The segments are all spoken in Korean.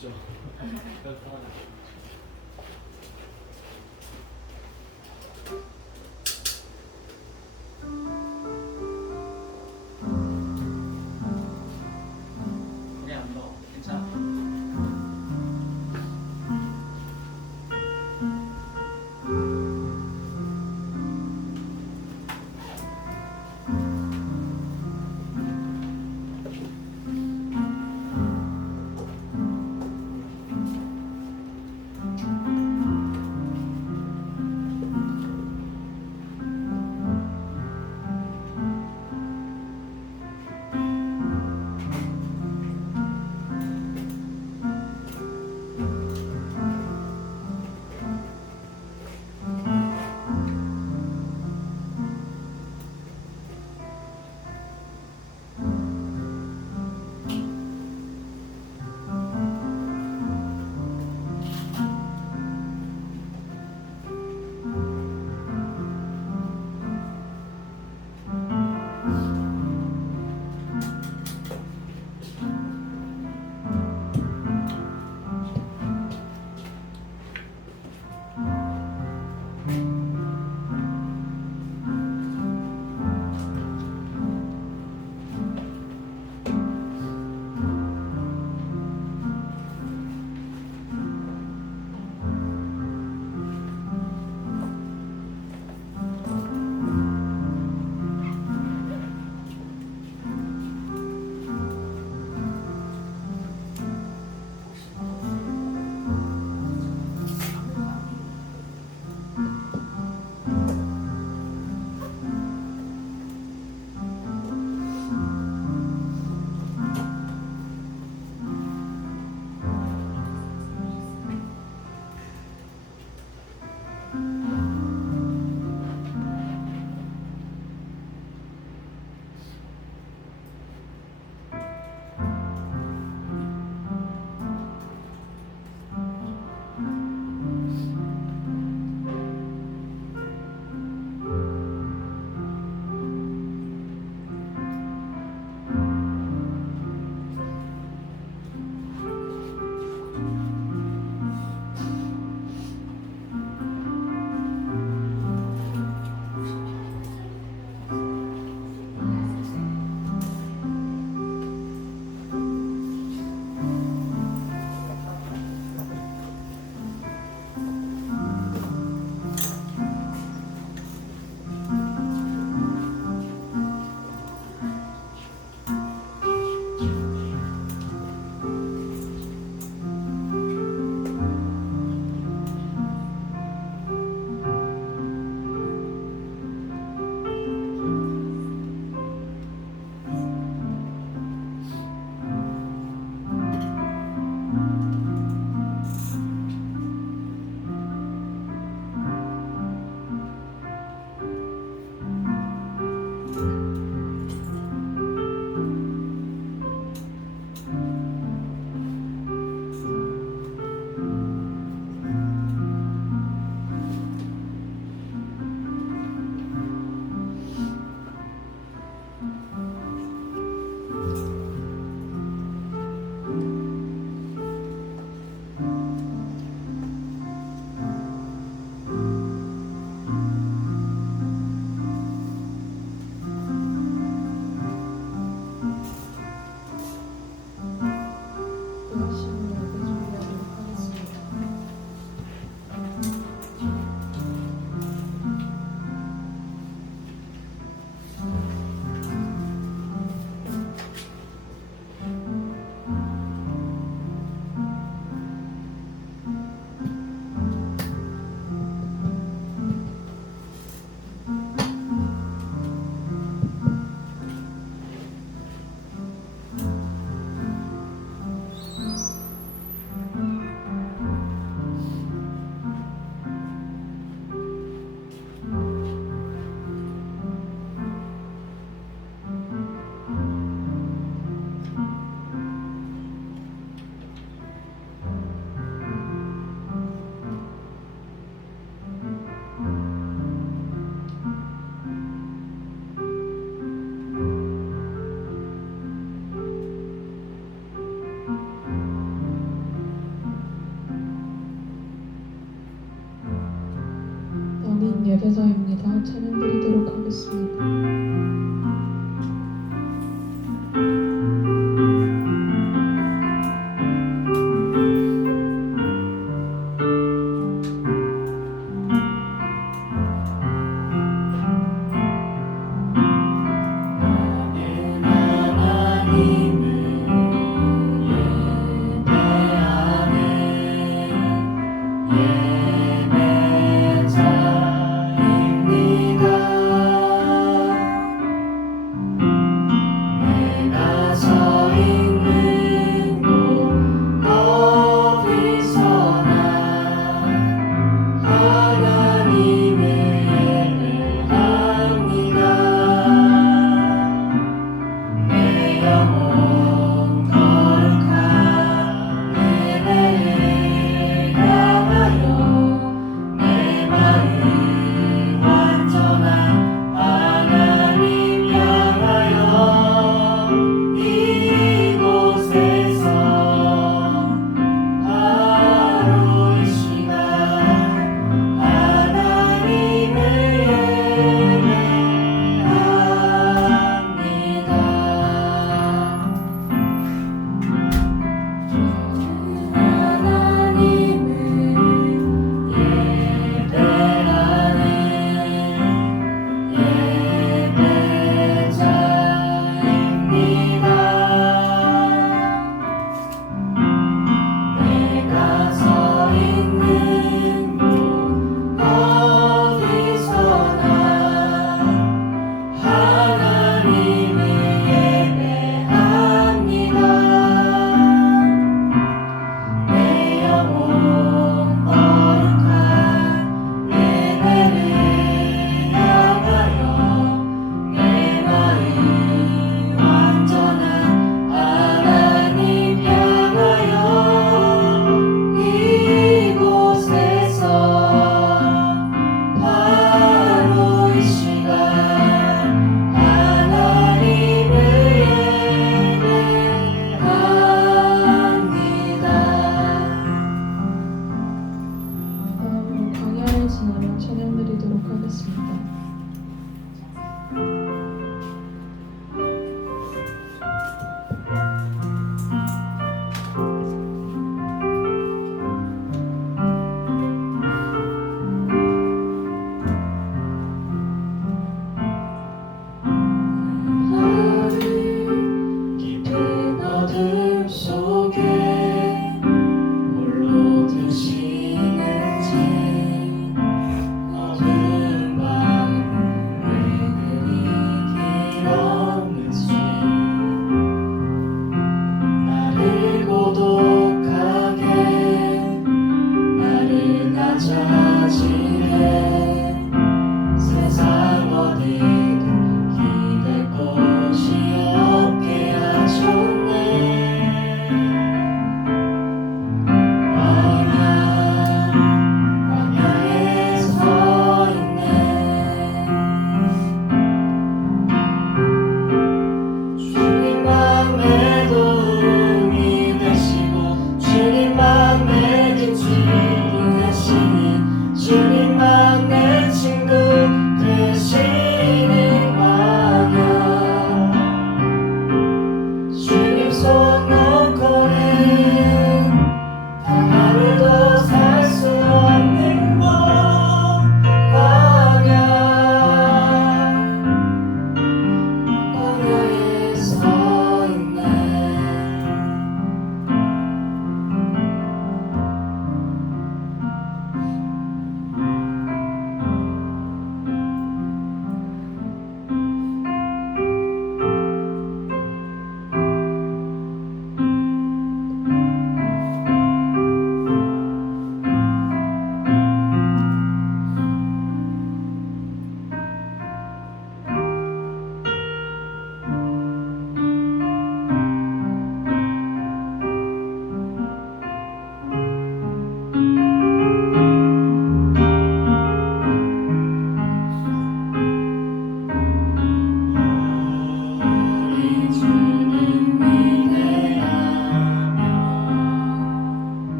있죠. 그래 안 넣어. 괜찮아.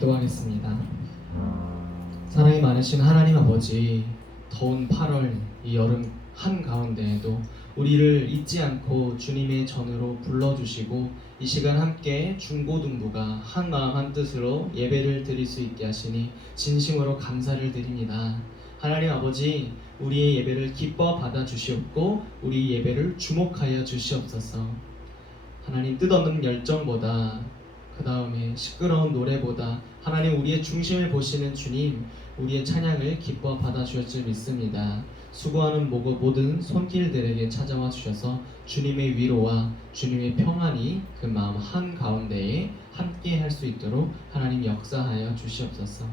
기도하겠습니다. 사랑이 많으신 하나님 아버지, 더운 8월 이 여름 한가운데에도 우리를 잊지 않고 주님의 전으로 불러주시고 이 시간 함께 중고등부가 한 마음 한 뜻으로 예배를 드릴 수 있게 하시니 진심으로 감사를 드립니다. 하나님 아버지, 우리의 예배를 기뻐 받아주시옵고 우리 예배를 주목하여 주시옵소서. 하나님, 뜻없는 열정보다 그 다음에 시끄러운 노래보다 하나님 우리의 중심을 보시는 주님, 우리의 찬양을 기뻐 받아주실 줄 믿습니다. 수고하는 모든 손길들에게 찾아와 주셔서 주님의 위로와 주님의 평안이 그 마음 한가운데에 함께 할 수 있도록 하나님 역사하여 주시옵소서.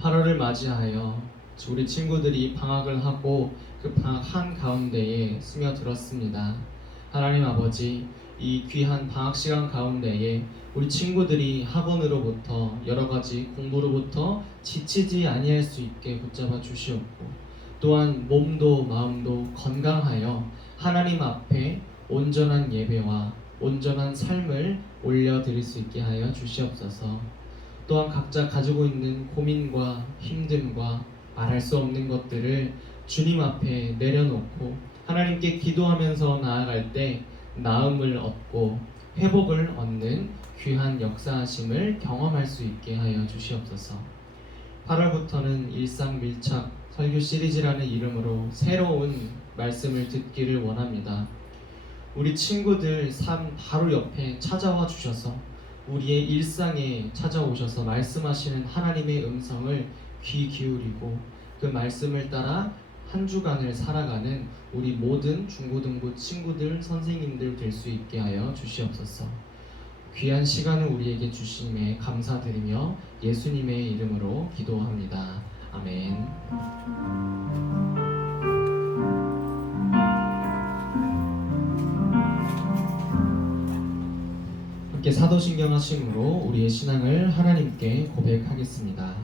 8월을 맞이하여 우리 친구들이 방학을 하고 그 방학 한가운데에 스며들었습니다. 하나님 아버지, 이 귀한 방학 시간 가운데에 우리 친구들이 학원으로부터 여러가지 공부로부터 지치지 아니할 수 있게 붙잡아 주시옵고 또한 몸도 마음도 건강하여 하나님 앞에 온전한 예배와 온전한 삶을 올려드릴 수 있게 하여 주시옵소서. 또한 각자 가지고 있는 고민과 힘듦과 말할 수 없는 것들을 주님 앞에 내려놓고 하나님께 기도하면서 나아갈 때 나음을 얻고 회복을 얻는 귀한 역사하심을 경험할 수 있게 하여 주시옵소서. 8월부터는 일상 밀착 설교 시리즈라는 이름으로 새로운 말씀을 듣기를 원합니다. 우리 친구들 삶 바로 옆에 찾아와 주셔서 우리의 일상에 찾아오셔서 말씀하시는 하나님의 음성을 귀 기울이고 그 말씀을 따라 한 주간을 살아가는 우리 모든 중고등부 친구들, 선생님들 될 수 있게 하여 주시옵소서. 귀한 시간을 우리에게 주심에 감사드리며 예수님의 이름으로 기도합니다. 아멘. 함께 사도신경 하심으로 우리의 신앙을 하나님께 고백하겠습니다.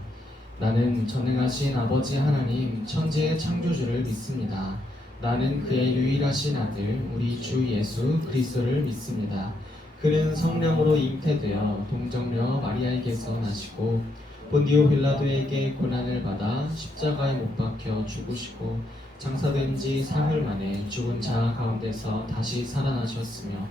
나는 전능하신 아버지 하나님 천지의 창조주를 믿습니다. 나는 그의 유일하신 아들 우리 주 예수 그리스도를 믿습니다. 그는 성령으로 잉태되어 동정녀 마리아에게서 나시고 본디오 빌라도에게 고난을 받아 십자가에 못 박혀 죽으시고 장사된 지 사흘 만에 죽은 자 가운데서 다시 살아나셨으며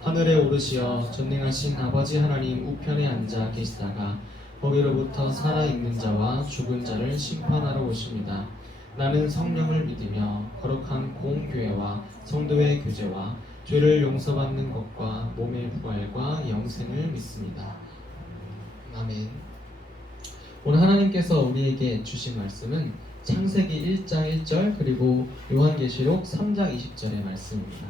하늘에 오르시어 전능하신 아버지 하나님 우편에 앉아 계시다가 거기로부터 살아있는 자와 죽은 자를 심판하러 오십니다. 나는 성령을 믿으며 거룩한 공교회와 성도의 교제와 죄를 용서받는 것과 몸의 부활과 영생을 믿습니다. 아멘. 오늘 하나님께서 우리에게 주신 말씀은 창세기 1장 1절 그리고 요한계시록 3장 20절의 말씀입니다.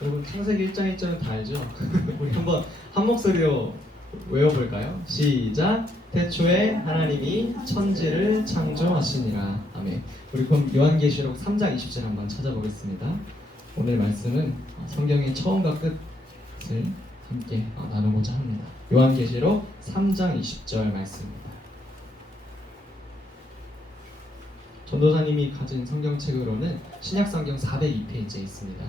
여러분 창세기 1장 1절은 다 알죠? 우리 한번 한 목소리로 외워볼까요? 시작! 태초에 하나님이 천지를 창조하시니라. 아멘. 우리 그럼 요한계시록 3장 20절 한번 찾아보겠습니다. 오늘 말씀은 성경의 처음과 끝을 함께 나누고자 합니다. 요한계시록 3장 20절 말씀입니다. 전도사님이 가진 성경책으로는 신약성경 402페이지에 있습니다.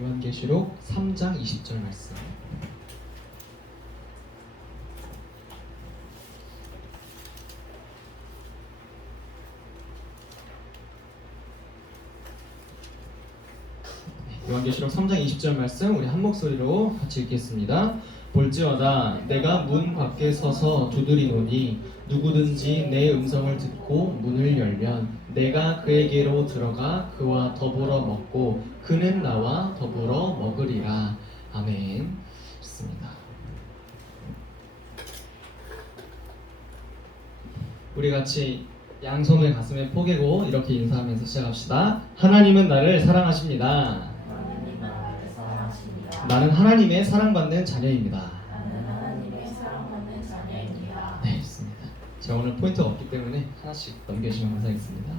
요한계시록 3장 20절 말씀. 요한계시록 3장 20절 말씀 우리 한 목소리로 같이 읽겠습니다. 볼지어다 내가 문 밖에 서서 두드리노니 누구든지 내 음성을 듣고 문을 열면 내가 그에게로 들어가 그와 더불어 먹고 그는 나와 더불어 먹으리라. 아멘. 좋습니다. 우리 같이 양손을 가슴에 포개고 이렇게 인사하면서 시작합시다. 하나님은 나를 사랑하십니다. 나는 하나님의 사랑받는 자녀입니다. 네, 좋습니다. 제가 오늘 포인트가 없기 때문에 하나씩 넘겨주시면 감사하겠습니다.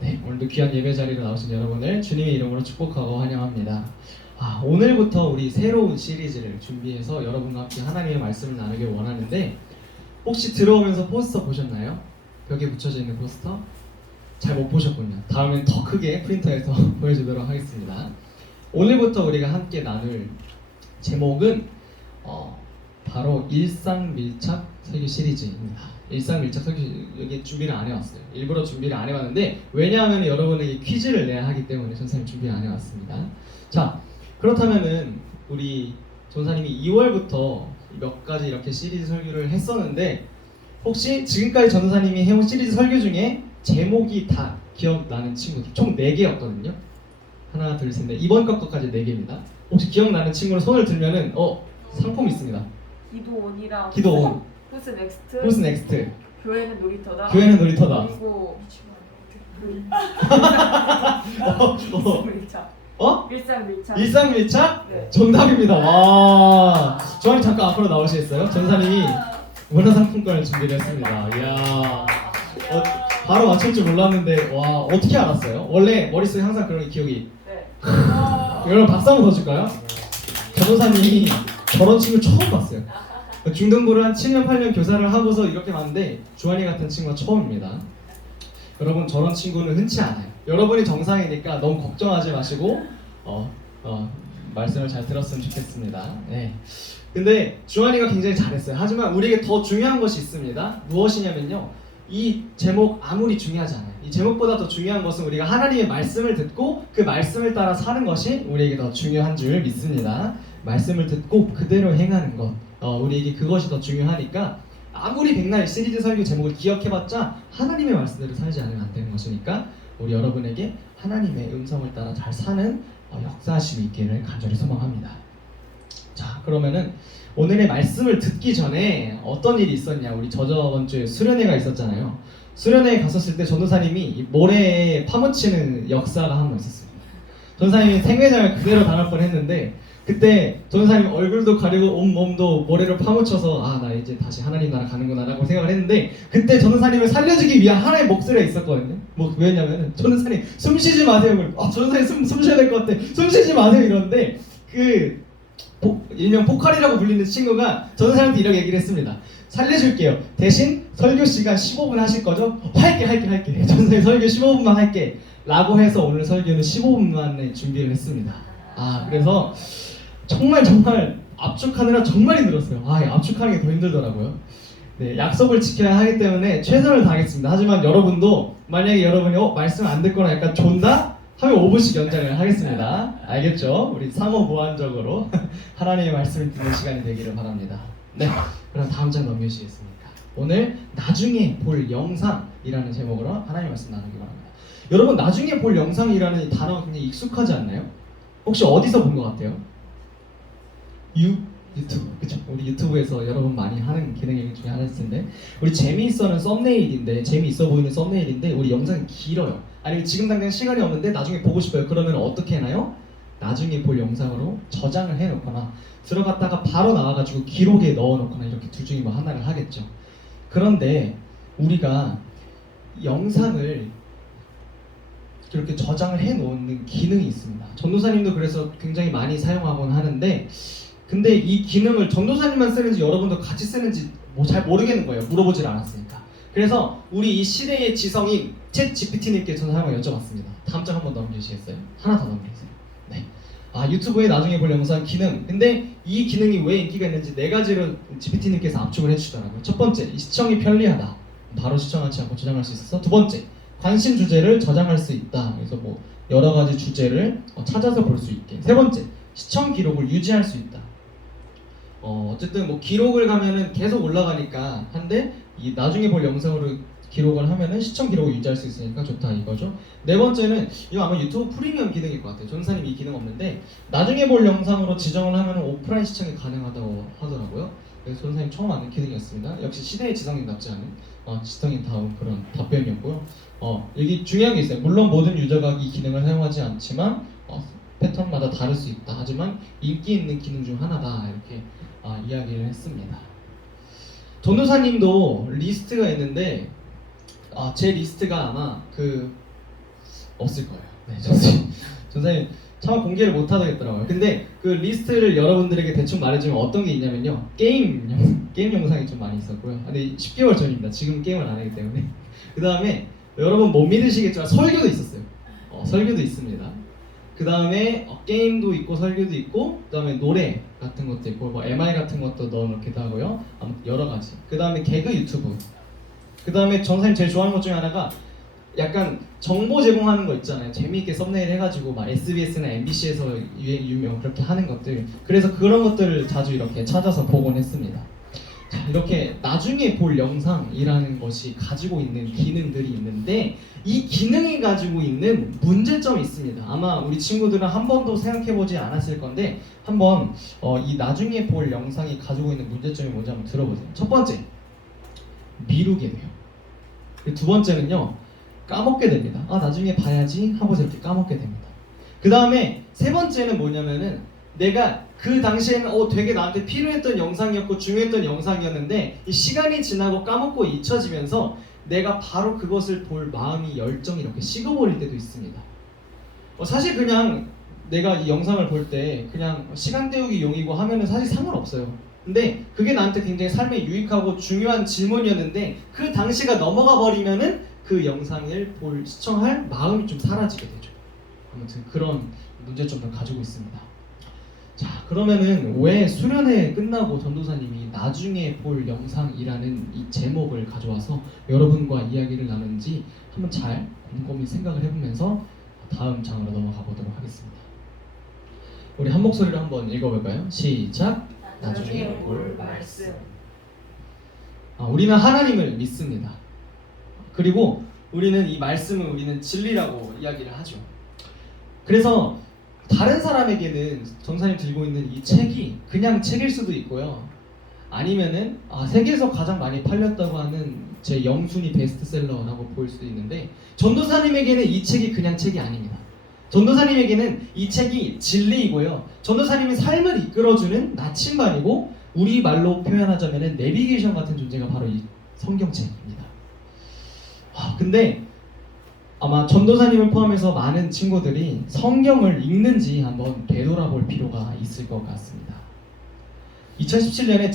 네, 오늘도 귀한 예배 자리로 나오신 여러분을 주님의 이름으로 축복하고 환영합니다. 오늘부터 우리 새로운 시리즈를 준비해서 여러분과 함께 하나님의 말씀을 나누길 원하는데 혹시 들어오면서 포스터 보셨나요? 벽에 붙여져 있는 포스터? 잘 못 보셨군요. 다음엔 더 크게 프린터에서 보여주도록 하겠습니다. 오늘부터 우리가 함께 나눌 제목은 바로 일상밀착 설교 시리즈입니다. 일상밀착 설교 여기 준비를 안 해왔어요. 일부러 준비를 안 해왔는데 왜냐하면 여러분에게 퀴즈를 내야 하기 때문에 전사님 준비를 안 해왔습니다. 자, 그렇다면은 우리 전사님이 2월부터 몇 가지 이렇게 시리즈 설교를 했었는데 혹시 지금까지 전사님이 해온 시리즈 설교 중에 제목이 다 기억나는 친구들 총 4개였거든요. 하나, 둘, 셋, 넷. 이번 것까지 4개입니다. 혹시 기억나는 친구를 손을 들면은 상품 있습니다. 기도원이랑 기도원, 포스 넥스트, 포스 넥스트, 교회는 놀이터다. 교회는 놀이터다. 그리고 일상밀착. 일상밀착. 일상밀착? 네. 정답입니다. 와, 조한이 잠깐 앞으로 나오시겠어요? 전사님이 문화상품권을 준비를 했습니다. 이야, 바로 맞출 줄 몰랐는데 와, 어떻게 알았어요? 원래 머릿속에 항상 그런 기억이. 네. 여러분 박수 한번 더 줄까요? 전도사님이 저런 친구 처음 봤어요. 중등부를 한 7년 8년 교사를 하고서 이렇게 봤는데 주한이 같은 친구가 처음입니다. 여러분 저런 친구는 흔치 않아요. 여러분이 정상이니까 너무 걱정하지 마시고 말씀을 잘 들었으면 좋겠습니다. 네. 근데 주한이가 굉장히 잘했어요. 하지만 우리에게 더 중요한 것이 있습니다. 무엇이냐면요, 이 제목 아무리 중요하지 않아요. 이 제목보다 더 중요한 것은 우리가 하나님의 말씀을 듣고 그 말씀을 따라 사는 것이 우리에게 더 중요한 줄 믿습니다. 말씀을 듣고 그대로 행하는 것, 우리에게 그것이 더 중요하니까 아무리 백날 시리즈 설교 제목을 기억해봤자 하나님의 말씀대로 살지 않으면 안 되는 것이니까 우리 여러분에게 하나님의 음성을 따라 잘 사는 역사하심이 있기를 간절히 소망합니다. 자, 그러면은 오늘의 말씀을 듣기 전에 어떤 일이 있었냐, 우리 저번 주에 수련회가 있었잖아요. 수련회에 갔었을 때 전도사님이 모래에 파묻히는 역사가 한 번 있었습니다. 전도사님이 생회장을 그대로 당할 뻔했는데 그때 전도사님 얼굴도 가리고 온 몸도 모래로 파묻혀서 나 이제 다시 하나님 나라 가는구나 라고 생각을 했는데 그때 전도사님을 살려주기 위한 하나의 목소리가 있었거든요. 왜냐면은 전도사님 숨 쉬지 마세요. 전도사님 숨 쉬어야 될 것 같아. 숨 쉬지 마세요 이러는데 일명 포칼이라고 불리는 친구가 전도사님한테 이렇게 얘기를 했습니다. 살려줄게요. 대신 설교 시간 15분 하실 거죠? 할게. 전도사님 설교 15분만 할게 라고 해서 오늘 설교는 15분만에 준비를 했습니다. 그래서 정말 압축하느라 정말 힘들었어요. 압축하는 게 더 힘들더라고요. 네, 약속을 지켜야 하기 때문에 최선을 다하겠습니다. 하지만 여러분도 만약에 여러분이 말씀 안 듣거나 약간 존다? 하면 5분씩 연장을 하겠습니다. 알겠죠? 우리 상호 보완적으로 하나님의 말씀을 듣는 시간이 되기를 바랍니다. 네, 그럼 다음 장 넘기시겠습니까? 오늘 나중에 볼 영상이라는 제목으로 하나님의 말씀 나누기 바랍니다. 여러분 나중에 볼 영상이라는 이 단어가 굉장히 익숙하지 않나요? 혹시 어디서 본 것 같아요? 유튜브, 그쵸? 우리 유튜브에서 여러분 많이 하는 기능 중에 하나일 텐데 우리 재미있어는 썸네일인데 재미있어 보이는 썸네일인데 우리 영상이 길어요. 아니면 지금 당장 시간이 없는데 나중에 보고 싶어요. 그러면 어떻게 해나요? 나중에 볼 영상으로 저장을 해놓거나 들어갔다가 바로 나와가지고 기록에 넣어놓거나 이렇게 둘 중에 뭐 하나를 하겠죠. 그런데 우리가 영상을 이렇게 저장을 해놓는 기능이 있습니다. 전도사님도 그래서 굉장히 많이 사용하곤 하는데 근데 이 기능을 전도사님만 쓰는지 여러분도 같이 쓰는지 잘 모르겠는 거예요. 물어보질 않았으니까. 그래서 우리 이 시대의 지성인 챗 GPT님께 저는 한번 여쭤봤습니다. 다음 장 한번 넘겨주시겠어요? 하나 더 넘겨주세요. 네. 유튜브에 나중에 볼 영상 기능. 근데 이 기능이 왜 인기가 있는지 4가지로 GPT님께서 압축을 해주시더라고요. 첫 번째, 시청이 편리하다. 바로 시청하지 않고 저장할 수 있어서. 두 번째, 관심 주제를 저장할 수 있다. 그래서 뭐 여러 가지 주제를 찾아서 볼 수 있게. 세 번째, 시청 기록을 유지할 수 있다. 어쨌든 뭐 기록을 가면은 계속 올라가니까 한데 이 나중에 볼 영상으로 기록을 하면은 시청 기록을 유지할 수 있으니까 좋다 이거죠. 네 번째는 이거 아마 유튜브 프리미엄 기능일 것 같아요. 전사님 이 기능 없는데 나중에 볼 영상으로 지정을 하면은 오프라인 시청이 가능하다고 하더라고요. 그래서 전사님 처음 아는 기능이었습니다. 역시 시대의 지성인답지 않은 지성인다운 그런 답변이었고요. 여기 중요한 게 있어요. 물론 모든 유저가 이 기능을 사용하지 않지만 패턴마다 다를 수 있다. 하지만 인기 있는 기능 중 하나다 이렇게 이야기를 했습니다. 전도사님도 리스트가 있는데 제 리스트가 아마 없을 거예요. 네, 전도사님 차마 공개를 못 하겠더라고요. 근데 그 리스트를 여러분들에게 대충 말해주면 어떤 게 있냐면요, 게임 영상이 좀 많이 있었고요. 근데 10개월 전입니다. 지금 게임을 안 하기 때문에. 그 다음에 여러분 못 믿으시겠지만 설교도 있었어요. 설교도 있습니다. 그 다음에 게임도 있고 설교도 있고 그 다음에 노래 같은 것도 있고 뭐 MI 같은 것도 넣어놓기도 하고요. 아무튼 여러 가지. 그 다음에 개그 유튜브. 그 다음에 전사님 제일 좋아하는 것 중에 하나가 약간 정보 제공하는 거 있잖아요. 재미있게 썸네일 해가지고 막 SBS나 MBC에서 유명 그렇게 하는 것들. 그래서 그런 것들을 자주 이렇게 찾아서 보곤 했습니다. 자, 이렇게 나중에 볼 영상이라는 것이 가지고 있는 기능들이 있는데 이 기능이 가지고 있는 문제점이 있습니다. 아마 우리 친구들은 한 번도 생각해보지 않았을 건데 한번 이 나중에 볼 영상이 가지고 있는 문제점이 뭔지 한번 들어보세요. 첫 번째, 미루게 돼요. 그리고 두 번째는요, 까먹게 됩니다. 나중에 봐야지 하고 이렇게 까먹게 됩니다. 그 다음에 세 번째는 뭐냐면은 내가 그 당시에는 되게 나한테 필요했던 영상이었고 중요했던 영상이었는데 이 시간이 지나고 까먹고 잊혀지면서 내가 바로 그것을 볼 마음이 열정이 이렇게 식어버릴 때도 있습니다. 사실 그냥 내가 이 영상을 볼 때 그냥 시간 때우기 용이고 하면은 사실 상관없어요. 근데 그게 나한테 굉장히 삶에 유익하고 중요한 질문이었는데 그 당시가 넘어가 버리면은 그 영상을 시청할 마음이 좀 사라지게 되죠. 아무튼 그런 문제점을 가지고 있습니다. 자, 그러면은 왜 수련회 끝나고 전도사님이 나중에 볼 영상이라는 이 제목을 가져와서 여러분과 이야기를 나누는지 한번 잘 곰곰이 생각을 해보면서 다음 장으로 넘어가 보도록 하겠습니다. 우리 한 목소리로 한번 읽어볼까요? 시작! 나중에 볼 말씀. 우리는 하나님을 믿습니다. 그리고 우리는 이 말씀을 우리는 진리라고 이야기를 하죠. 그래서 다른 사람에게는 전사님 들고 있는 이 책이 그냥 책일 수도 있고요. 아니면은 세계에서 가장 많이 팔렸다고 하는 제 영순위 베스트셀러라고 보일 수도 있는데 전도사님에게는 이 책이 그냥 책이 아닙니다. 전도사님에게는 이 책이 진리이고요. 전도사님의 삶을 이끌어주는 나침반이고 우리 말로 표현하자면 내비게이션 같은 존재가 바로 이 성경책입니다. 근데 아마 전도사님을 포함해서 많은 친구들이 성경을 읽는지 한번 되돌아볼 필요가 있을 것 같습니다. 2017년에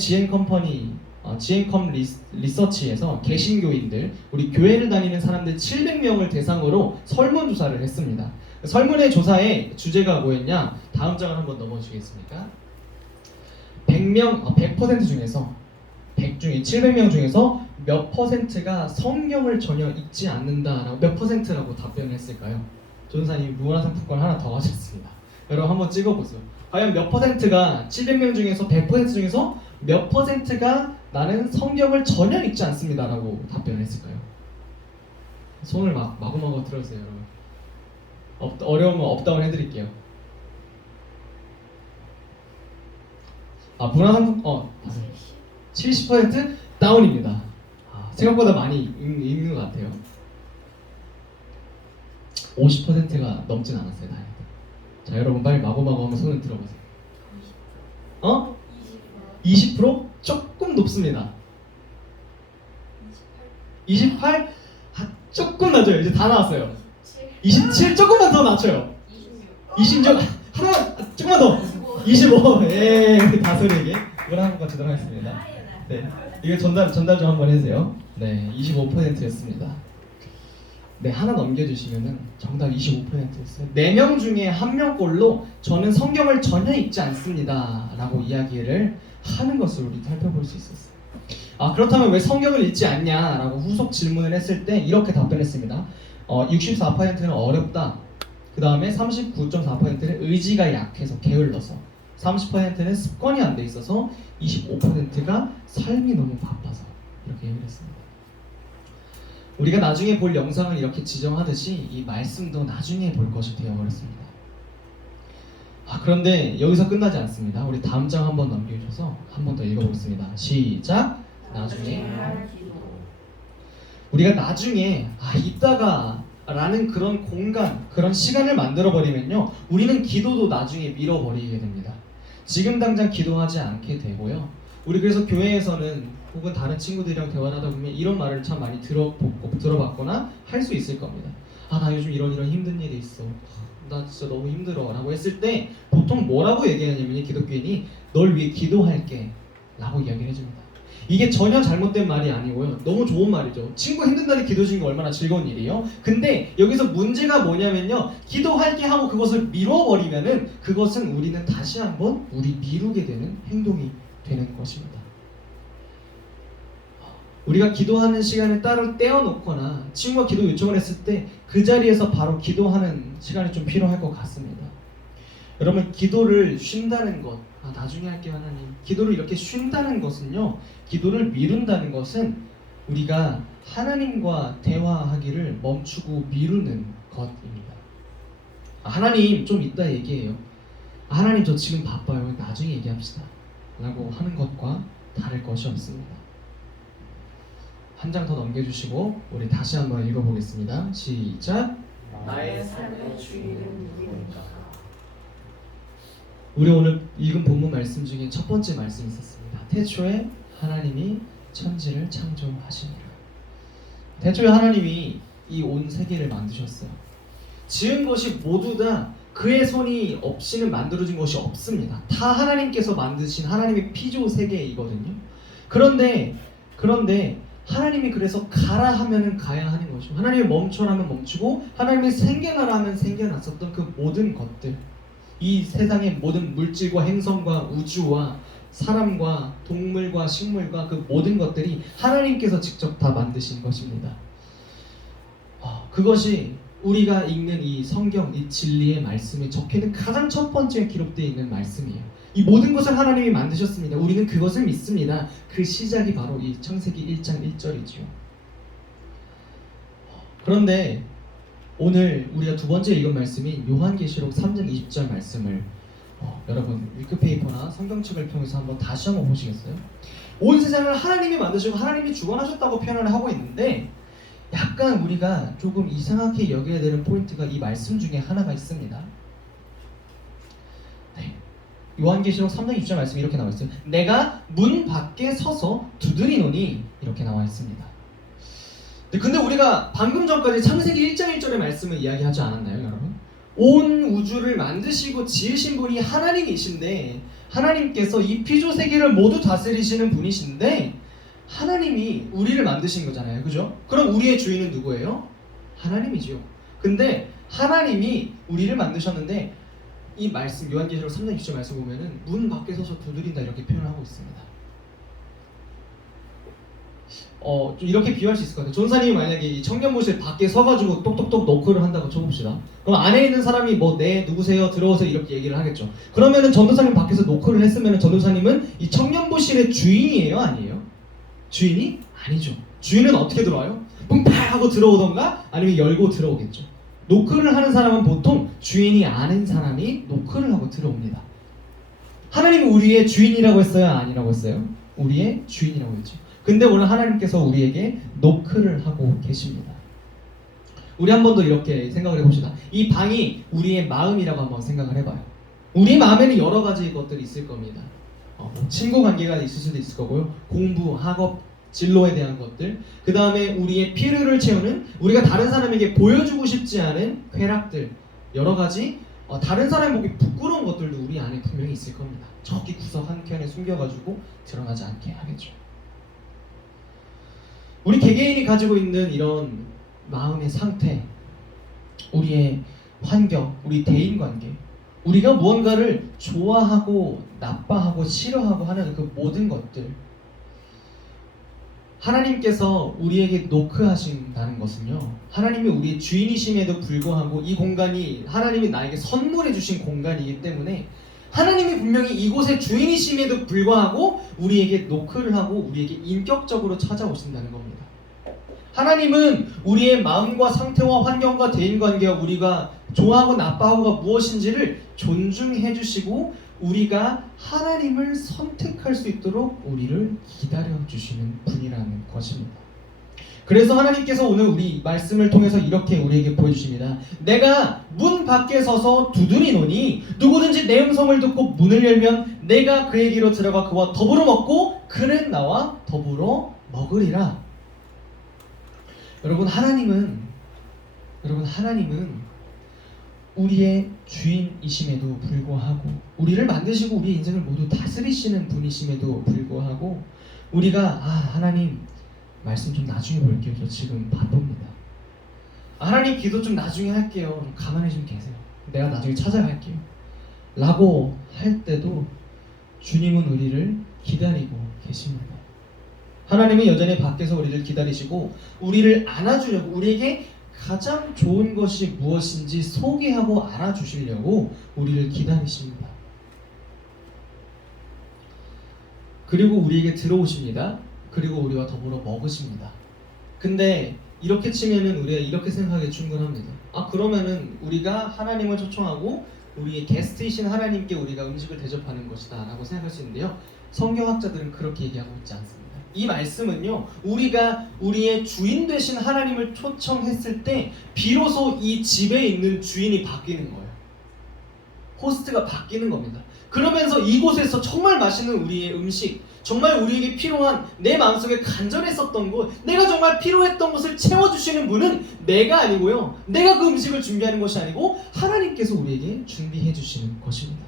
지앤컴 리서치에서 개신교인들, 우리 교회를 다니는 사람들 700명을 대상으로 설문조사를 했습니다. 설문의 조사의 주제가 뭐였냐? 다음 장을 한번 넘어주시겠습니까? 100% 중에서 100 중에 700명 중에서 몇 퍼센트가 성경을 전혀 읽지 않는다라고 몇 퍼센트라고 답변을 했을까요? 전도사님 문화상품권 하나 더 가셨습니다. 여러분 한번 찍어보세요. 과연 몇 퍼센트가 700명 중에서 100% 중에서 몇 퍼센트가 나는 성경을 전혀 읽지 않습니다라고 답변을 했을까요? 손을 마구마구 들어주세요, 여러분. 어려우면 업다운 해드릴게요. 문화상품권 70% 다운입니다. 생각보다 많이 읽는 것 같아요. 50%가 넘진 않았어요. 다행히. 자, 여러분 빨리 마구마구 한번 손을 들어보세요. 20%? 조금 높습니다. 28? 조금 낮아요. 이제 다 나왔어요. 27? 조금만 더 낮춰요. 26? 하나 조금만 더. 25. 다소리에게 이걸 한번 같이 하겠습니다. 네, 이거 전달 좀 한번 해주세요. 네, 25%였습니다. 네, 하나 넘겨주시면은 정답 25%였어요. 4명 중에 1명꼴로 저는 성경을 전혀 읽지 않습니다 라고 이야기를 하는 것을 우리 살펴볼 수 있었어요. 그렇다면 왜 성경을 읽지 않냐 라고 후속 질문을 했을 때 이렇게 답변했습니다. 64%는 어렵다. 그 다음에 39.4%는 의지가 약해서 게을러서, 30%는 습관이 안 돼 있어서, 25%가 삶이 너무 바빠서 이렇게 얘기를 했습니다. 우리가 나중에 볼 영상을 이렇게 지정하듯이 이 말씀도 나중에 볼 것이 되어버렸습니다. 그런데 여기서 끝나지 않습니다. 우리 다음 장 한번 넘겨주셔서 한 번 더 읽어보겠습니다. 시작! 나중에 우리가 나중에 이따가 라는 그런 공간, 그런 시간을 만들어버리면요 우리는 기도도 나중에 미뤄버리게 됩니다. 지금 당장 기도하지 않게 되고요. 우리 그래서 교회에서는 혹은 다른 친구들이랑 대화를 하다 보면 이런 말을 참 많이 들어봤거나 할 수 있을 겁니다. 나 요즘 이런 힘든 일이 있어. 나 진짜 너무 힘들어 라고 했을 때 보통 뭐라고 얘기하냐면 기독교인이 널 위해 기도할게 라고 이야기를 해줍니다. 이게 전혀 잘못된 말이 아니고요. 너무 좋은 말이죠. 친구 힘든 날에 기도 주는 게 얼마나 즐거운 일이에요. 근데 여기서 문제가 뭐냐면요. 기도할게 하고 그것을 미뤄버리면은 그것은 우리는 다시 한번 우리 미루게 되는 행동이 되는 것입니다. 우리가 기도하는 시간을 따로 떼어놓거나 친구가 기도 요청을 했을 때 그 자리에서 바로 기도하는 시간이 좀 필요할 것 같습니다. 여러분, 기도를 쉰다는 것, 나중에 할게요 하나님. 기도를 이렇게 쉰다는 것은요, 기도를 미룬다는 것은 우리가 하나님과 대화하기를 멈추고 미루는 것입니다. 하나님 좀 이따 얘기해요. 하나님 저 지금 바빠요. 나중에 얘기합시다. 라고 하는 것과 다를 것이 없습니다. 한 장 더 넘겨주시고 우리 다시 한번 읽어보겠습니다. 시작. 나의 삶의 주인은 누구인가? 우리 오늘 읽은 본문 말씀 중에 첫 번째 말씀이 있었습니다. 태초에 하나님이 천지를 창조하시니라. 태초에 하나님이 이 온 세계를 만드셨어요. 지은 것이 모두 다 그의 손이 없이는 만들어진 것이 없습니다. 다 하나님께서 만드신 하나님의 피조 세계이거든요. 그런데 하나님이 그래서 가라 하면은 가야 하는 것이고, 하나님이 멈춰라 하면 멈추고, 하나님이 생겨나라 하면 생겨났었던 그 모든 것들, 이 세상의 모든 물질과 행성과 우주와 사람과 동물과 식물과 그 모든 것들이 하나님께서 직접 다 만드신 것입니다. 그것이 우리가 읽는 이 성경, 이 진리의 말씀에 적혀있는 가장 첫 번째 기록되어 있는 말씀이에요. 이 모든 것을 하나님이 만드셨습니다. 우리는 그것을 믿습니다. 그 시작이 바로 이 창세기 1장 1절이죠. 그런데 오늘 우리가 두 번째 읽은 말씀인 요한계시록 3장 20절 말씀을 여러분 위크페이퍼나 성경책을 통해서 다시 한번 보시겠어요? 온 세상을 하나님이 만드시고 하나님이 주관하셨다고 표현을 하고 있는데, 약간 우리가 조금 이상하게 여겨야 되는 포인트가 이 말씀 중에 하나가 있습니다. 요한계시록 3장 20절 말씀이 이렇게 나와 있어요. 내가 문 밖에 서서 두드리노니, 이렇게 나와 있습니다. 근데 우리가 방금 전까지 창세기 1장 1절의 말씀을 이야기하지 않았나요, 여러분? 온 우주를 만드시고 지으신 분이 하나님이신데, 하나님께서 이 피조 세계를 모두 다스리시는 분이신데, 하나님이 우리를 만드신 거잖아요, 그죠? 그럼 우리의 주인은 누구예요? 하나님이죠. 근데 하나님이 우리를 만드셨는데, 이 말씀 요한계시록 3장 20절 말씀 보면은 문 밖에 서서 두드린다 이렇게 표현하고 있습니다. 좀 이렇게 비유할 수 있을 것 같아요. 전사님이 만약에 이 청년부실 밖에 서가지고 똑똑똑 노크를 한다고 쳐봅시다. 그럼 안에 있는 사람이 네 누구세요 들어오세요 이렇게 얘기를 하겠죠. 그러면은 전도사님 밖에서 노크를 했으면은 전도사님은 이 청년부실의 주인이에요, 아니에요? 주인이 아니죠. 주인은 어떻게 들어와요? 뿡팍 하고 들어오던가 아니면 열고 들어오겠죠. 노크를 하는 사람은 보통 주인이 아는 사람이 노크를 하고 들어옵니다. 하나님이 우리의 주인이라고 했어요, 아니라고 했어요? 우리의 주인이라고 했죠. 근데 오늘 하나님께서 우리에게 노크를 하고 계십니다. 우리 한 번 더 이렇게 생각을 해봅시다. 이 방이 우리의 마음이라고 한번 생각을 해봐요. 우리 마음에는 여러 가지 것들이 있을 겁니다. 친구 관계가 있을 수도 있을 거고요. 공부, 학업, 진로에 대한 것들, 그 다음에 우리의 필요를 채우는, 우리가 다른 사람에게 보여주고 싶지 않은 쾌락들, 여러 가지 다른 사람 보기 부끄러운 것들도 우리 안에 분명히 있을 겁니다. 저기 구석 한켠에 숨겨가지고 드러나지 않게 하겠죠. 우리 개개인이 가지고 있는 이런 마음의 상태, 우리의 환경, 우리 대인관계, 우리가 무언가를 좋아하고 나빠하고 싫어하고 하는 그 모든 것들, 하나님께서 우리에게 노크하신다는 것은요, 하나님이 우리의 주인이심에도 불구하고 이 공간이 하나님이 나에게 선물해 주신 공간이기 때문에 하나님이 분명히 이곳의 주인이심에도 불구하고 우리에게 노크를 하고 우리에게 인격적으로 찾아오신다는 겁니다. 하나님은 우리의 마음과 상태와 환경과 대인관계와 우리가 좋아하고 나빠하고가 무엇인지를 존중해 주시고 우리가 하나님을 선택할 수 있도록 우리를 기다려 주시는 분이라는 것입니다. 그래서 하나님께서 오늘 우리 말씀을 통해서 이렇게 우리에게 보여주십니다. 내가 문 밖에 서서 두드리노니 누구든지 내 음성을 듣고 문을 열면 내가 그에게로 들어가 그와 더불어 먹고 그는 나와 더불어 먹으리라. 여러분 하나님은 우리의 주인이심에도 불구하고, 우리를 만드시고 우리의 인생을 모두 다스리시는 분이심에도 불구하고 우리가 하나님 말씀 좀 나중에 볼게요. 저 지금 바쁩니다. 하나님 기도 좀 나중에 할게요. 가만히 좀 계세요. 내가 나중에 찾아갈게요. 라고 할 때도 주님은 우리를 기다리고 계십니다. 하나님은 여전히 밖에서 우리를 기다리시고 우리를 안아주려고, 우리에게 가장 좋은 것이 무엇인지 소개하고 알아주시려고 우리를 기다리십니다. 그리고 우리에게 들어오십니다. 그리고 우리와 더불어 먹으십니다. 근데 이렇게 치면은 우리가 이렇게 생각하기 충분합니다. 그러면은 우리가 하나님을 초청하고 우리의 게스트이신 하나님께 우리가 음식을 대접하는 것이다 라고 생각할 수 있는데요, 성경학자들은 그렇게 얘기하고 있지 않습니다. 이 말씀은요, 우리가 우리의 주인 되신 하나님을 초청했을 때 비로소 이 집에 있는 주인이 바뀌는 거예요. 호스트가 바뀌는 겁니다. 그러면서 이곳에서 정말 맛있는 우리의 음식, 정말 우리에게 필요한, 내 마음속에 간절했었던 것, 내가 정말 필요했던 것을 채워주시는 분은 내가 아니고요, 내가 그 음식을 준비하는 것이 아니고 하나님께서 우리에게 준비해 주시는 것입니다.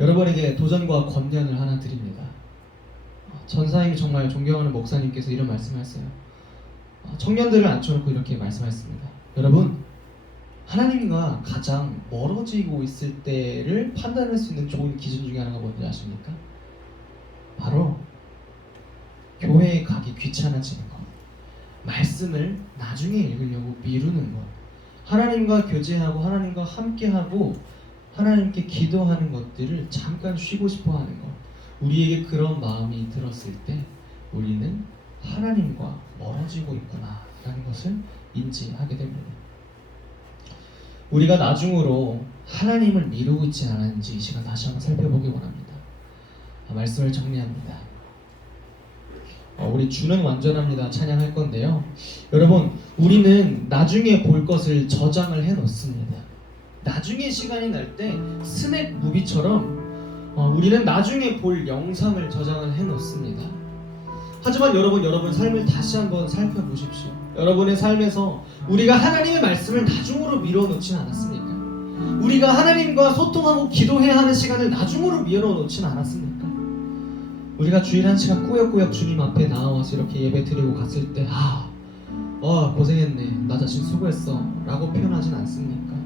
여러분에게 도전과 권면을 하나 드립니다. 전사님이 정말 존경하는 목사님께서 이런 말씀하셨어요. 청년들을 앉혀놓고 이렇게 말씀하셨습니다. 여러분, 하나님과 가장 멀어지고 있을 때를 판단할 수 있는 좋은 기준 중에 하나가 뭔지 아십니까? 바로 교회에 가기 귀찮아지는 것, 말씀을 나중에 읽으려고 미루는 것, 하나님과 교제하고 하나님과 함께하고 하나님께 기도하는 것들을 잠깐 쉬고 싶어 하는 것, 우리에게 그런 마음이 들었을 때 우리는 하나님과 멀어지고 있구나 라는 것을 인지하게 됩니다. 우리가 나중으로 하나님을 미루고 있지 않았는지 이 시간 다시 한번 살펴보기 원합니다. 말씀을 정리합니다. 우리 주는 완전합니다 찬양할 건데요, 여러분, 우리는 나중에 볼 것을 저장을 해 놓습니다. 나중에 시간이 날 때 스낵 무비처럼 우리는 나중에 볼 영상을 저장을 해 놓습니다. 하지만 여러분 삶을 다시 한번 살펴보십시오. 여러분의 삶에서 우리가 하나님의 말씀을 나중으로 미뤄놓진 않았습니까? 우리가 하나님과 소통하고 기도해야 하는 시간을 나중으로 미뤄놓진 않았습니까? 우리가 주일 한 시간 꾸역꾸역 주님 앞에 나와서 이렇게 예배 드리고 갔을 때 고생했네, 나 자신 수고했어 라고 표현하진 않습니까?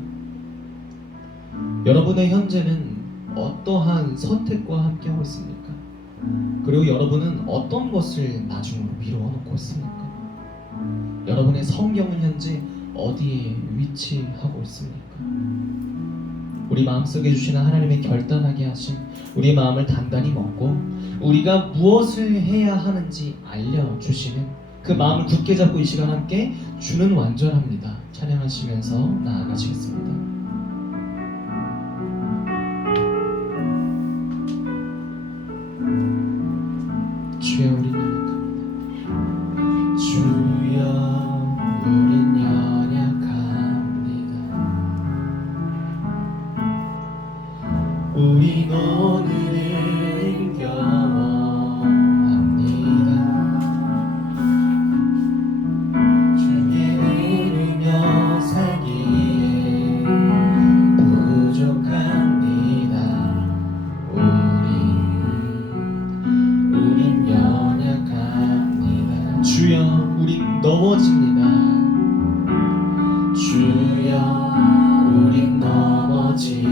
여러분의 현재는 어떠한 선택과 함께하고 있습니까? 그리고 여러분은 어떤 것을 나중으로 미루어 놓고 있습니까? 여러분의 성경은 현재 어디에 위치하고 있습니까? 우리 마음속에 주시는 하나님의 결단하게 하신 우리의 마음을 단단히 먹고 우리가 무엇을 해야 하는지 알려주시는 그 마음을 굳게 잡고 이 시간 함께 주는 완전합니다 찬양하시면서 나아가시겠습니다. 주여 우린 연약합니다. 주여 우린 연약합니다. 우린 오늘을 경험합니다. 주께 흐르며 살기에 부족합니다. 우린 연약합니다. 주여 우린 넘어집니다. 주여 우린 넘어집니다.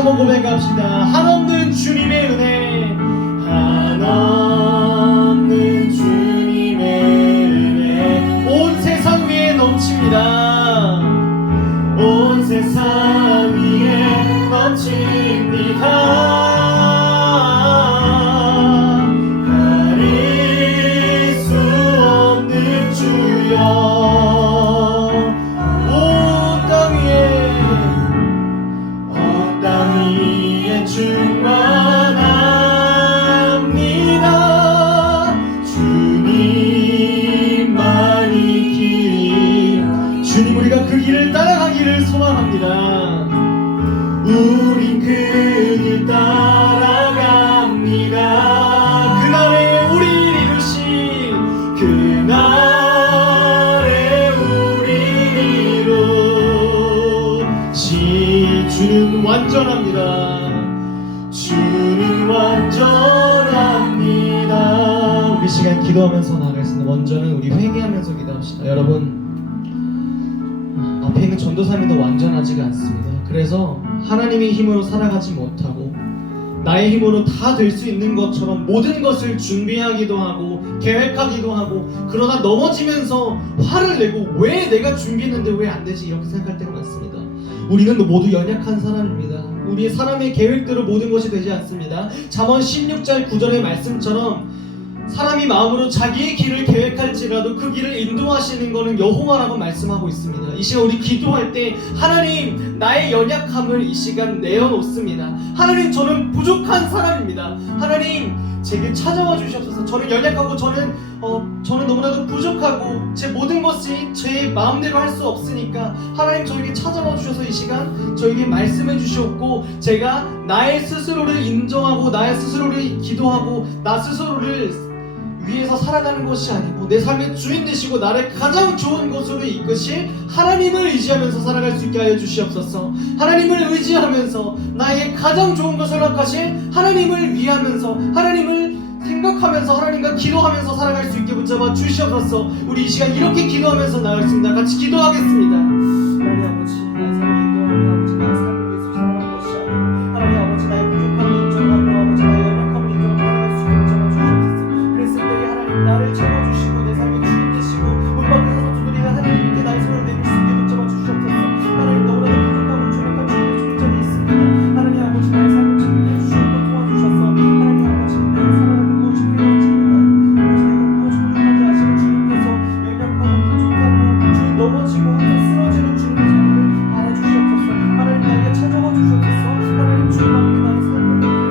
한번 고백합시다. 한없는 주님의 은혜, 한없는 주님의 은혜 온 세상 위에 넘칩니다. 온 세상 위에 넘칩니다. 가릴 수 없는 주여, 온 땅 위에 충만합니다. 주님만이 길, 주님 우리가 그 길을 따라가기를 소망합니다. 우린 그 길 따라갑니다. 그날에 우리를 이루신, 그날에 우리를 이루신 주는 완전합니다. 주는 완전합니다. 우리 시간 기도하면서 나가겠습니다. 먼저는 우리 회개하면서 기도합시다. 여러분, 앞에 있는 전도사님도 완전하지가 않습니다. 그래서 하나님의 힘으로 살아가지 못하고 나의 힘으로 다 될 수 있는 것처럼 모든 것을 준비하기도 하고 계획하기도 하고, 그러다 넘어지면서 화를 내고 왜 내가 준비했는데 왜 안 되지 이렇게 생각할 때가 많습니다. 우리는 모두 연약한 사람입니다. 우리의 사람의 계획대로 모든 것이 되지 않습니다. 잠언 16절 9절의 말씀처럼 사람이 마음으로 자기의 길을 계획할지라도 그 길을 인도하시는 것은 여호와라고 말씀하고 있습니다. 이 시간 우리 기도할 때 하나님, 나의 연약함을 이 시간 내어놓습니다. 하나님, 저는 부족한 사람입니다. 하나님, 제게 찾아와 주시옵소서. 저는 연약하고 저는 너무나도 부족하고 제 모든 것이 제 마음대로 할 수 없으니까 하나님, 저에게 찾아와 주셔서 이 시간 저에게 말씀해 주시옵고, 제가 나의 스스로를 인정하고 나의 스스로를 기도하고 나 스스로를 위해서 살아가는 것이 아니고 내 삶의 주인 되시고 나를 가장 좋은 곳으로 이끄실 하나님을 의지하면서 살아갈 수 있게 하여 주시옵소서. 하나님을 의지하면서 나에게 가장 좋은 것을 허락하실 하나님을 위하면서, 하나님을 생각하면서, 하나님과 기도하면서 살아갈 수 있게 붙잡아 주시옵소서. 우리 이 시간 이렇게 기도하면서 나가겠습니다. 같이 기도하겠습니다. 하나님 아버지, 나의 삶을 인도하며 아버지, 나의 삶을 위해서 살아가는 것이 아니고 하나님 아버지, 나의 부족함을 인정하고 아버지, 나의 연약함을 인정하고 살아갈 수 있게 붙잡아 주시옵소서. 그랬을 때 하나님, 나를 채워주시고 내 삶의 주인 되시고 문 밖에 서서 두드리는 하나님께 나의 손을 내밀 수 있게 붙잡아 주시옵소서. 하나님, 너무나도 부족하고 조력한 주님의 존재이 있습니다. 하나님 아버지, 나의 삶을 책임져 주시옵고 도와주셔서 하나님 아버지, 내가 살아가는 것이 필요하십니다. 오직 내가 무엇을 부족한지 아시는 주님께서 연약하고 부족하고 주님 넘어지고 항상 쓰러지는 주님의 자리를 알아주시옵소서. 하나님, 나에게 찾아와 주시옵소서. 하나님, 주님 앞에 나의 삶을 내밀 수 있게 하여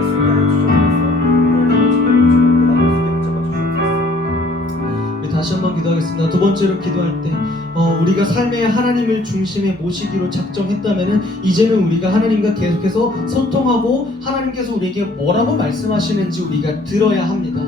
주시옵소서. 하나님 아버지, 주님 앞에 나를 수 있게 붙잡아 주시옵소서. 우리 다시 한번 기도하겠습니다. 두 번째로 기도할 때 우리가 삶의 하나님을 중심에 모시기로 작정했다면 이제는 우리가 하나님과 계속해서 소통하고 하나님께서 우리에게 뭐라고 말씀하시는지 우리가 들어야 합니다.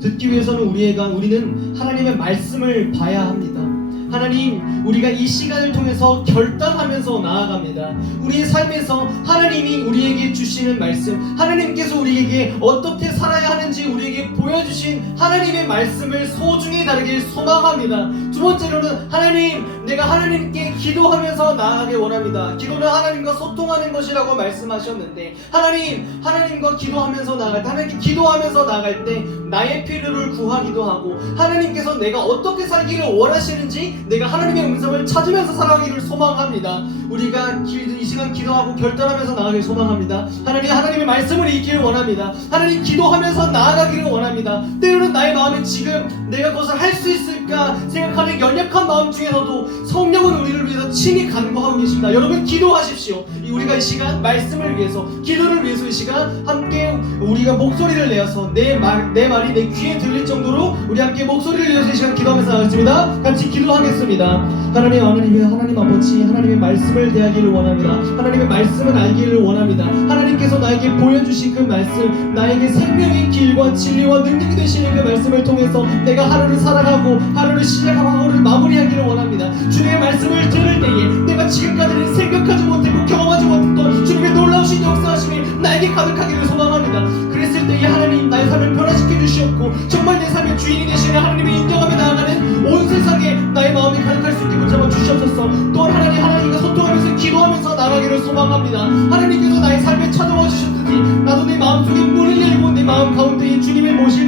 듣기 위해서는 우리는 하나님의 말씀을 봐야 합니다. 하나님, 우리가 이 시간을 통해서 결단하면서 나아갑니다. 우리의 삶에서 하나님이 우리에게 주시는 말씀, 하나님께서 우리에게 어떻게 살아야 하는지 우리에게 보여주신 하나님의 말씀을 소중히 다루길 소망합니다. 두 번째로는 하나님, 내가 하나님께 기도하면서 나아가길 원합니다. 기도는 하나님과 소통하는 것이라고 말씀하셨는데 하나님과 기도하면서 나아갈 때, 하나님께 기도하면서 나아갈 때 나의 필요를 구하기도 하고 하나님께서 내가 어떻게 살기를 원하시는지 내가 하나님의 음성을 찾으면서 살아가기를 소망합니다. 우리가 이 시간 기도하고 결단하면서 나아가길 소망합니다. 하나님의 말씀을 읽기를 원합니다. 하나님, 기도하면서 나아가기를 원합니다. 때로는 나의 마음에 지금 내가 그것을 할 수 있을까 생각하는 연약한 마음 중에서도 성령은 우리를 위해서 친히 간구하고 계십니다. 여러분, 기도하십시오. 우리가 이 시간 말씀을 위해서, 기도를 위해서 이 시간 함께 우리가 목소리를 내어서 내 말이 내 귀에 들릴 정도로 우리 함께 목소리를 내어서 이 시간 기도하면서 나가겠습니다. 같이 기도하겠습니다. 하나님 아버지, 하나님의 말씀을 대하기를 원합니다. 하나님의 말씀을 알기를 원합니다. 하나님께서 나에게 보여주신 그 말씀, 나에게 생명의 길과 진리와 능력이 되시는 그 말씀을 통해서 내가 하루를 살아가고 하루를 시작하고 하루를 마무리하기를 원합니다. 주님의 말씀을 들을 때에 내가 지금까지는 생각하지 못했고 경험하지 못했던 주님의 놀라우신 역사하심이 나에게 가득하기를 소망합니다. 그랬을 때에 하나님, 나의 삶을 변화시켜 주시옵고 정말 내 삶의 주인이 되시는 하나님을 인정하며 나아가는 온 세상에 나의 마음이 가득할 수 있게 붙잡아 주시옵소서. 또한 하나님과 소통하면서 기도하면서 나가기를 소망합니다. 하나님께서 나의 삶의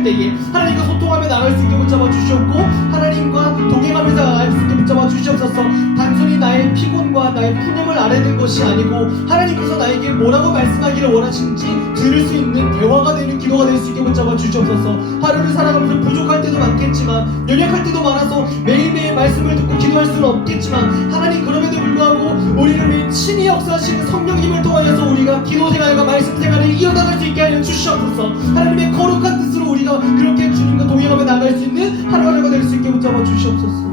때에 하나님과 소통하며 나갈 수 있게 붙잡아 주시옵고 하나님과 동행하면서 나갈 수 있게 붙잡아 주시옵소서. 단순히 나의 피곤과 나의 푸념을 알아내는 것이 아니고 하나님께서 나에게 뭐라고 말씀하기를 원하시는지 들을 수 있는 대화가 되는 기도가 될 수 있게 붙잡아 주시옵소서. 하루를 살아가면서 부족할 때도 많겠지만 연약할 때도 많아서 매일매일 말씀을 듣고 기도할 수는 없겠지만 하나님 그럼에도 불구하고 우리를 매일 친히 역사하시는 성령님을 통하여서 우리가 기도 생활과 말씀 생활을 이어나갈 수 있게 하여 주시옵소서. 하나님의 거룩한 뜻으로 우리가 그렇게 주님과 동행하며 나갈 수 있는 하루하루가 될 수 있게 붙잡아 주시옵소서.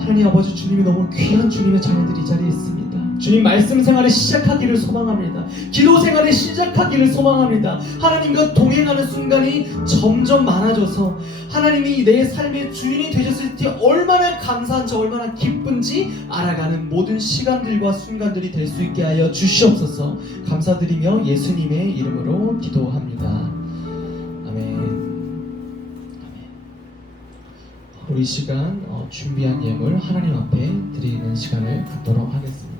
하나님 아버지, 주님이 너무 귀한 주님의 자녀들이 이 자리에 있습니다. 주님 말씀 생활을 시작하기를 소망합니다. 기도 생활을 시작하기를 소망합니다. 하나님과 동행하는 순간이 점점 많아져서 하나님이 내 삶의 주인이 되셨을 때 얼마나 감사한지 얼마나 기쁜지 알아가는 모든 시간들과 순간들이 될 수 있게 하여 주시옵소서. 감사드리며 예수님의 이름으로 기도합니다. 아멘. 우리 시간 준비한 예물 하나님 앞에 드리는 시간을 갖도록 하겠습니다.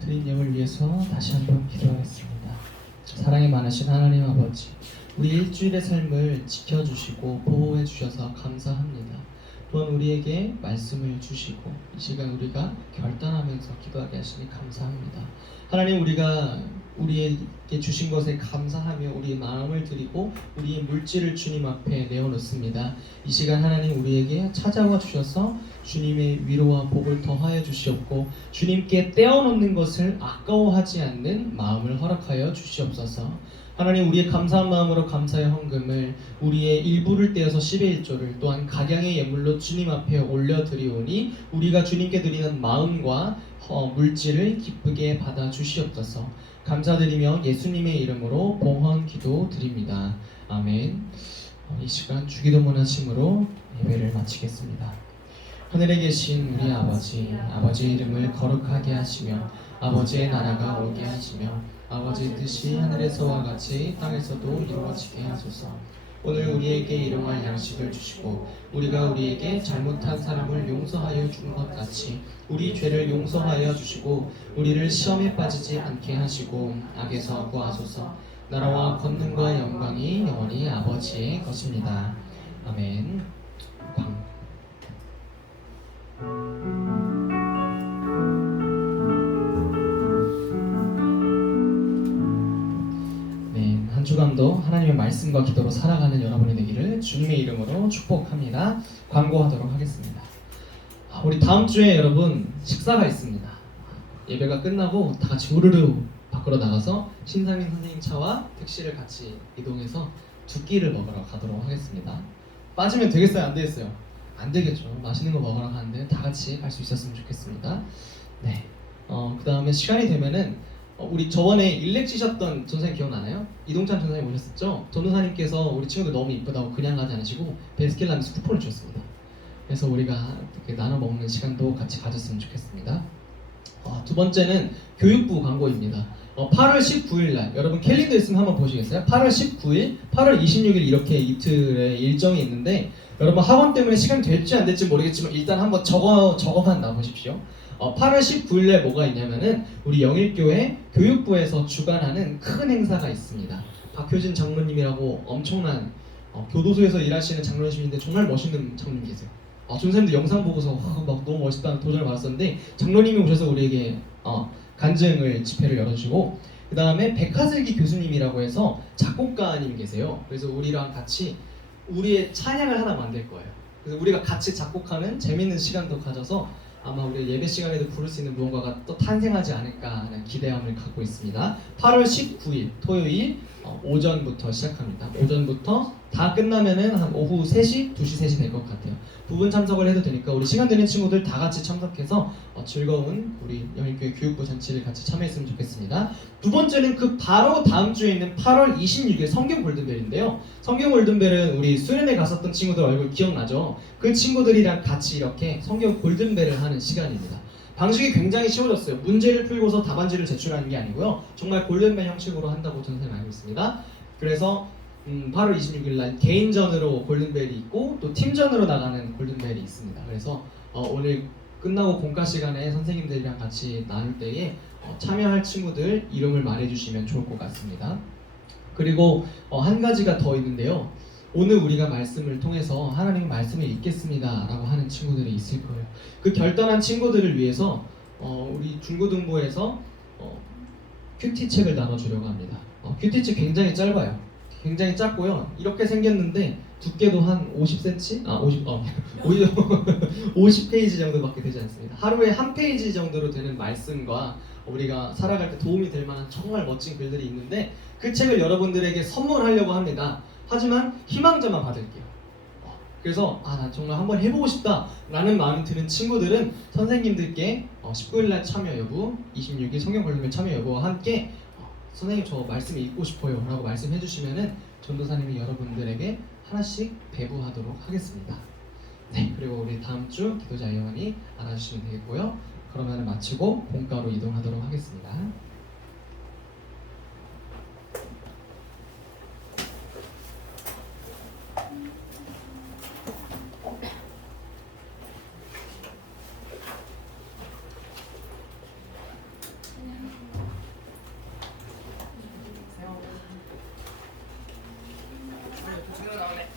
드린 예물 위해서 다시 한번 기도하겠습니다. 사랑이 많으신 하나님 아버지, 우리 일주일의 삶을 지켜주시고 보호해 주셔서 감사합니다. 또한 우리에게 말씀을 주시고 이 시간 우리가 결단하면서 기도하게 하시니 감사합니다. 하나님, 우리가 우리에게 주신 것에 감사하며 우리의 마음을 드리고 우리의 물질을 주님 앞에 내어놓습니다. 이 시간 하나님 우리에게 찾아와 주셔서 주님의 위로와 복을 더하여 주시옵고 주님께 떼어놓는 것을 아까워하지 않는 마음을 허락하여 주시옵소서. 하나님, 우리의 감사한 마음으로 감사의 헌금을 우리의 일부를 떼어서 10의 1조를 또한 각양의 예물로 주님 앞에 올려드리오니 우리가 주님께 드리는 마음과 물질을 기쁘게 받아 주시옵소서. 감사드리며 예수님의 이름으로 봉헌 기도 드립니다. 아멘. 이 시간 주기도문 하심으로 예배를 마치겠습니다. 하늘에 계신 우리 아버지, 아버지의 이름을 거룩하게 하시며 아버지의 나라가 오게 하시며 아버지의 뜻이 하늘에서와 같이 땅에서도 이루어지게 하소서. 오늘 우리에게 일용할 양식을 주시고 우리가 우리에게 잘못한 사람을 용서하여 준 것 같이 우리 죄를 용서하여 주시고 우리를 시험에 빠지지 않게 하시고 악에서 구하소서. 나라와 권능과 영광이 영원히 아버지의 것입니다. 아멘. 한 주간도 하나님의 말씀과 기도로 살아가는 여러분이 되기를 주님의 이름으로 축복합니다. 광고하도록 하겠습니다. 우리 다음 주에 여러분 식사가 있습니다. 예배가 끝나고 다 같이 우르르 밖으로 나가서 신상민 선생님 차와 택시를 같이 이동해서 두 끼를 먹으러 가도록 하겠습니다. 빠지면 되겠어요? 안 되겠어요? 안 되겠죠. 맛있는 거 먹으러 가는데 다 같이 갈 수 있었으면 좋겠습니다. 네. 그 다음에 시간이 되면은 우리 저번에 일렉 치셨던 전사님 기억나나요? 이동찬 전사님 오셨었죠? 전도사님께서 우리 친구들 너무 이쁘다고 그냥 가지 않으시고 베스킨라빈스 쿠폰을 주셨습니다. 그래서 우리가 이렇게 나눠 먹는 시간도 같이 가졌으면 좋겠습니다. 두 번째는 교육부 광고입니다. 8월 19일 날 여러분 캘린더 있으면 한번 보시겠어요? 8월 19일, 8월 26일 이렇게 이틀의 일정이 있는데 여러분 학원 때문에 시간이 될지 안 될지 모르겠지만 일단 한번 적어만 놔보십시오. 8월 19일에 뭐가 있냐면은 우리 영일교회 교육부에서 주관하는 큰 행사가 있습니다. 박효진 장로님이라고 엄청난 교도소에서 일하시는 장로님인데 정말 멋있는 장로님 계세요. 전사님도 영상 보고서 막 너무 멋있다는 도전을 받았었는데 장로님이 오셔서 우리에게 간증을 집회를 열어주고 그 다음에 백하슬기 교수님이라고 해서 작곡가님이 계세요. 그래서 우리랑 같이 우리의 찬양을 하나 만들 거예요. 그래서 우리가 같이 작곡하는 재밌는 시간도 가져서 아마 우리 예배 시간에도 부를 수 있는 무언가가 또 탄생하지 않을까 하는 기대함을 갖고 있습니다. 8월 19일 토요일 오전부터 시작합니다. 오전부터 다 끝나면은 한 오후 3시, 2시, 3시 될 것 같아요. 부분 참석을 해도 되니까 우리 시간 되는 친구들 다 같이 참석해서 즐거운 우리 영일교회 교육부 잔치를 같이 참여했으면 좋겠습니다. 두 번째는 그 바로 다음 주에 있는 8월 26일 성경 골든벨인데요. 성경 골든벨은 우리 수련회 갔었던 친구들 얼굴 기억나죠? 그 친구들이랑 같이 이렇게 성경 골든벨을 하는 시간입니다. 방식이 굉장히 쉬워졌어요. 문제를 풀고서 답안지를 제출하는 게 아니고요. 정말 골든벨 형식으로 한다고 저는 알고 있습니다. 그래서 8월 26일 날 개인전으로 골든벨이 있고 또 팀전으로 나가는 골든벨이 있습니다. 그래서 오늘 끝나고 공과 시간에 선생님들이랑 같이 나눌 때에 참여할 친구들 이름을 말해주시면 좋을 것 같습니다. 그리고 한 가지가 더 있는데요. 오늘 우리가 말씀을 통해서 하나님 말씀을 읽겠습니다 라고 하는 친구들이 있을 거예요. 그 결단한 친구들을 위해서 우리 중고등부에서 큐티 책을 나눠주려고 합니다. 큐티 책 굉장히 짧아요. 굉장히 작고요. 이렇게 생겼는데 두께도 한 50cm? 50페이지 정도밖에 되지 않습니다. 하루에 한 페이지 정도로 되는 말씀과 우리가 살아갈 때 도움이 될 만한 정말 멋진 글들이 있는데 그 책을 여러분들에게 선물하려고 합니다. 하지만 희망자만 받을게요. 그래서 난 정말 한번 해보고 싶다 라는 마음이 드는 친구들은 선생님들께 19일날 참여 여부, 26일 성경 골든벨 참여 여부와 함께 선생님 저 말씀 읽고 싶어요 라고 말씀해 주시면은 전도사님이 여러분들에게 하나씩 배부하도록 하겠습니다. 네, 그리고 우리 다음 주 기도자 예원이 알아주시면 되겠고요. 그러면 마치고 본가로 이동하도록 하겠습니다. 지금 나오네.